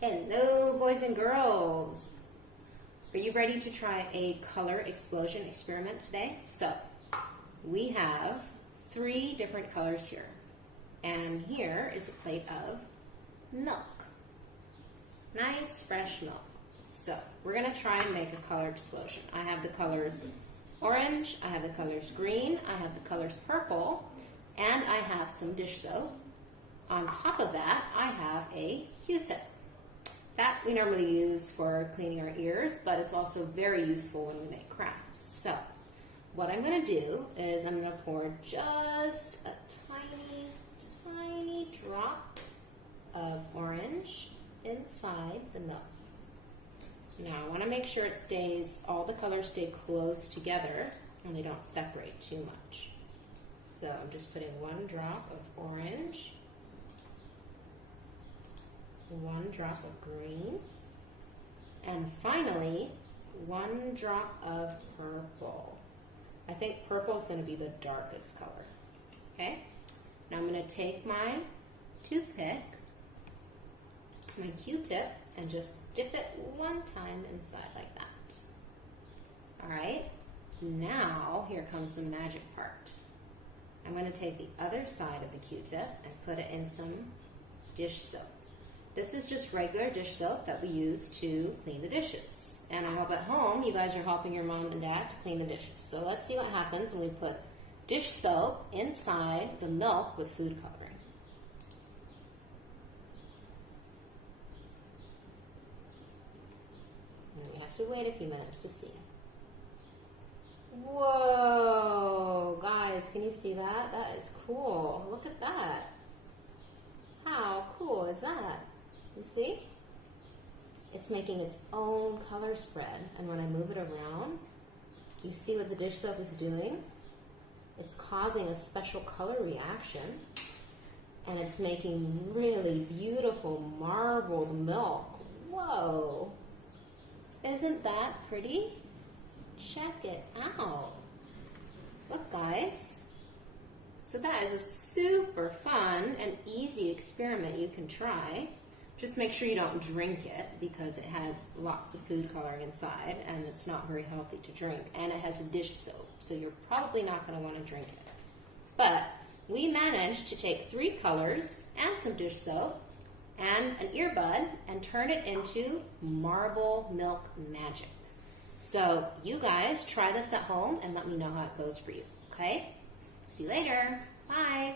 Hello, boys and girls. Are you ready to try a color explosion experiment today? So, we have 3 different colors here. And here is a plate of milk. Nice, fresh milk. So, we're going to try and make a color explosion. I have the colors orange, I have the colors green, I have the colors purple, and I have some dish soap. On top of that, I have a Q-tip. That we normally use for cleaning our ears, but it's also very useful when we make crafts. So, what I'm going to do is I'm going to pour just a tiny drop of orange inside the milk. Now, I want to make sure all the colors stay close together and they don't separate too much. So, I'm just putting 1 drop of orange, 1 drop of green, and finally 1 drop of purple. I think purple is going to be the darkest color. Okay? Now I'm going to take my toothpick, my Q-tip, and just dip it 1 time inside like that. Alright, now here comes the magic part. I'm going to take the other side of the Q-tip and put it in some dish soap. This is just regular dish soap that we use to clean the dishes. And I hope at home you guys are helping your mom and dad to clean the dishes. So let's see what happens when we put dish soap inside the milk with food coloring. And you have to wait a few minutes to see. Whoa, guys, can you see that? That is cool. Look at that. How cool is that? You see? It's making its own color spread, and when I move it around, you see what the dish soap is doing? It's causing a special color reaction, and it's making really beautiful marbled milk. Whoa! Isn't that pretty? Check it out. Look, guys. So that is a super fun and easy experiment you can try. Just make sure you don't drink it because it has lots of food coloring inside and it's not very healthy to drink. And it has a dish soap, so you're probably not going to want to drink it. But we managed to take 3 colors and some dish soap and an earbud and turn it into marble milk magic. So you guys try this at home and let me know how it goes for you, okay? See you later. Bye.